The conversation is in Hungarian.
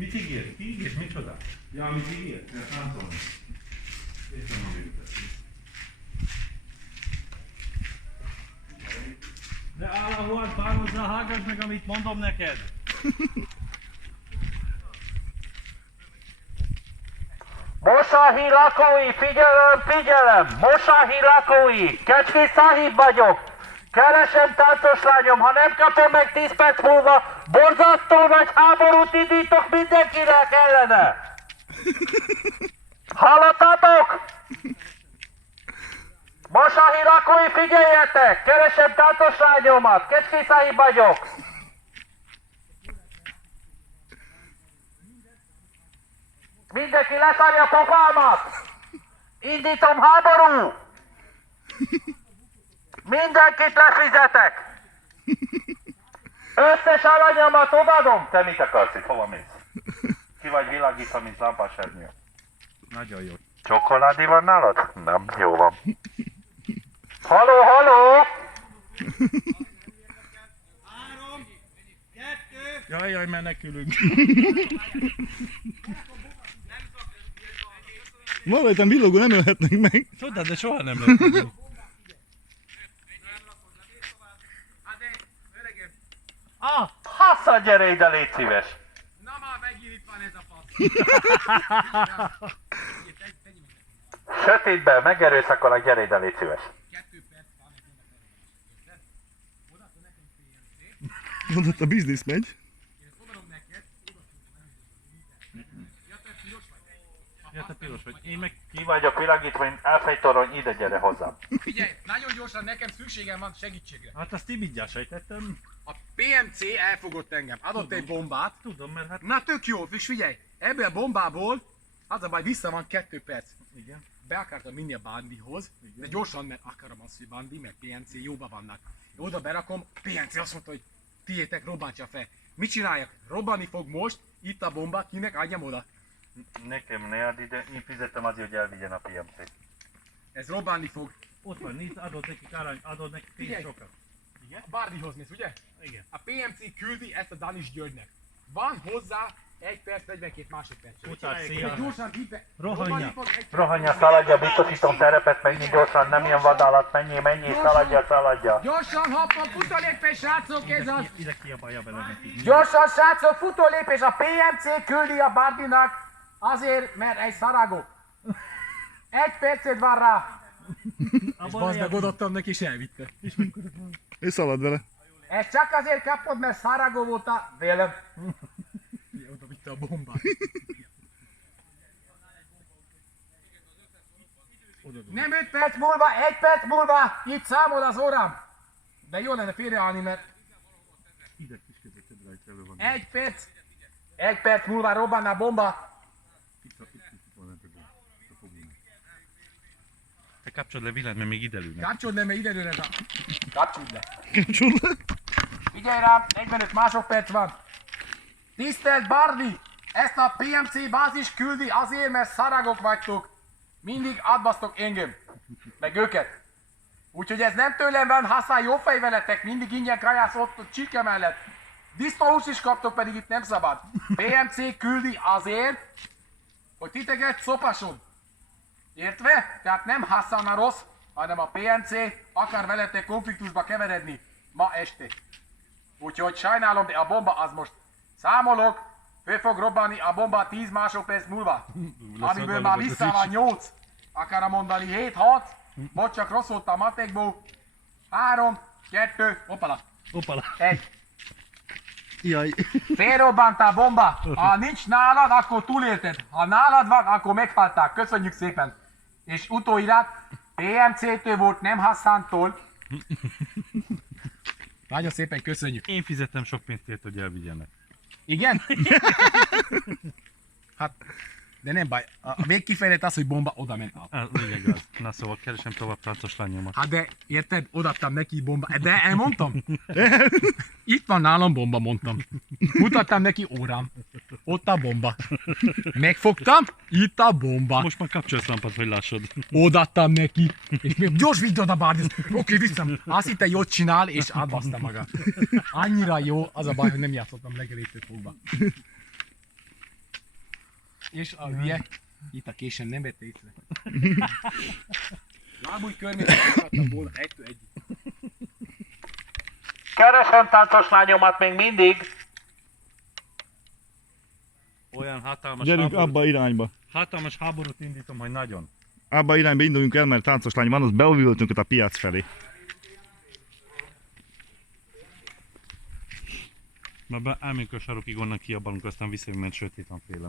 Mit ígér? Ki ígér? Micsoda? Ja, mit ígér? Ezt nem tudom. De Allahu Akbar, hozzá hallgass meg, amit mondom neked! Mosahi lakói, figyelem, figyelem! Mosahi lakói! Kecski Szahib vagyok! Keresem táncos lányom, ha nem kapom meg 10 perc múlva, borzasztó nagy háborút indítok mindenkinek ellene! Hallottatok? Mosahi lakói, figyeljetek! Keresem táncos lányomat! Kecski Szahib vagyok! Mindenki leszarja a pofámat! Indítom háború! Mindenkit lefizetek! Összes alanyamat odaadom! Te mit akarsz itt? Hova mész? Ki vagy világítva, mint lámpás ernyő? Nagyon jó. Csokoládé van nálad? Nem, jó van. Halló, halló! 3, 2, Jaj, menekülünk. Ma rajtam villogó, nem ölhetnek meg. Tudod, de soha nem lehet. Hassza, gyere ide, légy szíves! na már megint itt van ez a fasz. Sötétben megerőszakolnak, gyere ide, légy szíves! 2 perc van, érted? Odaadta nekem PMC, Mondott, a biznisz megy. én ezt odaadom neked, ja, te piros vagy? Ja, te piros vagy. Én meg... Ki vagyok világítva, mint elfejtorony, ide gyere hozzám. Figyelj, nagyon gyorsan nekem szükségem van segítségre. Hát azt így mindjárt sejtettem. A PMC elfogott engem, adott egy bombát. Tudom, mert hát... Na tök jó, és figyelj, ebből a bombából, az a baj, vissza van 2 perc. Igen. Be akartam menni a bandihoz, de gyorsan, mert akarom azt, hogy bandi, meg PMC jóba vannak. Oda berakom, PMC azt mondta, hogy tiétek, robbantsa fel. Mit csináljak? Robbanni fog most, itt a bomba, kinek adjam oda? Nekem ne add ide, én fizettem azért, hogy elvigyen a PMC. Ez robbanni fog. Ott van, nézd, adod nekik arany, adod nekik pénzt Figyelj. sokat. Igen? A Bardihoz mész, ugye? Igen. A PMC küldi ezt a Danis Györgynek. Van hozzá 1 perc, 42 másodperc. Utálj, De szia. gyorsan hitte. Rohanja. Robbanni fog 1 perc. Rohanja, szaladja, biztosítom terepet, menjünk gyorsan, nem ilyen vadállat, menjél, szaladja, szaladja. Gyorsan, hoppa, futólépés, srácok, ez az! Ide kiabálja bele neki. Gyorsan, srácok, futólépés, a PMC küldi a Bardinak azért, mert egy szaragó. 1 percet van rá. És bazd meg odaadtam neki, és elvitte. És szalad vele. Ezt csak azért kapod, mert szaragó volt a vélem. Oda vitte a bombát. Nem 5 perc múlva, 1 perc múlva, itt számol az órám. De jó lenne félreállni, mert Ide kis közötted rajta elő van. 1 perc. 1 perc múlva robban a bomba. Te kapcsolod le villát, mert még ide lőnek. Kapcsold le, mert ide jön ez a... Kapcsold le. Kapcsolod. Figyelj rám, 45 másodperc van. Tisztelt Bardi, ezt a PMC bázis küldi azért, mert szaragok vagytok. Mindig átbasztok engem, meg őket. Úgyhogy ez nem tőlem van, Hassan, jó fej veletek, mindig ingyen kajász ott a csirke mellett. Disznóhúst is kaptok, pedig itt nem szabad. PMC küldi azért, hogy titeket szopason. Értve? Tehát nem Hassan a rossz, hanem a PMC akar veletek konfliktusba keveredni ma este. Úgyhogy sajnálom, de a bomba az most számolok, föl fog robbanni a bomba 10 másodperc múlva. Amiből már vissza van 8. Akar mondani 7, 6. Most csak rossz volt a matekból. 3, 2, hoppala. Hoppala. 1. Jaj. Félrobbant a bomba. Ha nincs nálad, akkor túlélted. Ha nálad van, akkor meghaltál. Köszönjük szépen. És utóirat, PMC-től volt, nem Hassantól. Nagyon szépen köszönjük. Én fizettem sok pénzt ért, hogy elvigyenek. Igen? Hát, de nem baj. A végkifejlet az, hogy bomba oda ment át. Az lényeg az. Na szóval keresem tovább táncos lányomat. Hát de, érted? Odaadtam neki bomba. De elmondtam? Itt van nálam bomba, mondtam. Mutattam neki órám. Ott a bomba. Megfogtam, itt a bomba. Most már kapcsolsz lámpát, hogy lássad. Odaadtam neki. És még gyors vidd oda Bardit. Oké, visszam. Azt hitte jót csinál, és átbaszta magát. Annyira jó, az a baj, hogy nem játszottam leggeléptől fogva. És a hülye itt a késen nem vette észre. Lábúj körmét adtam volna 1-1. Keresem táncos lányomat még mindig. Olyan hatalmas Gyerünk háborút, abba a irányba. hatalmas háborút indítom, hogy nagyon. Abba a irányba induljunk el, mert táncos lány van, az beültünk a piac felé. Mert elmegyünk a sarokig, onnan kiabálunk, aztán visszajövünk, mert sötét van félem.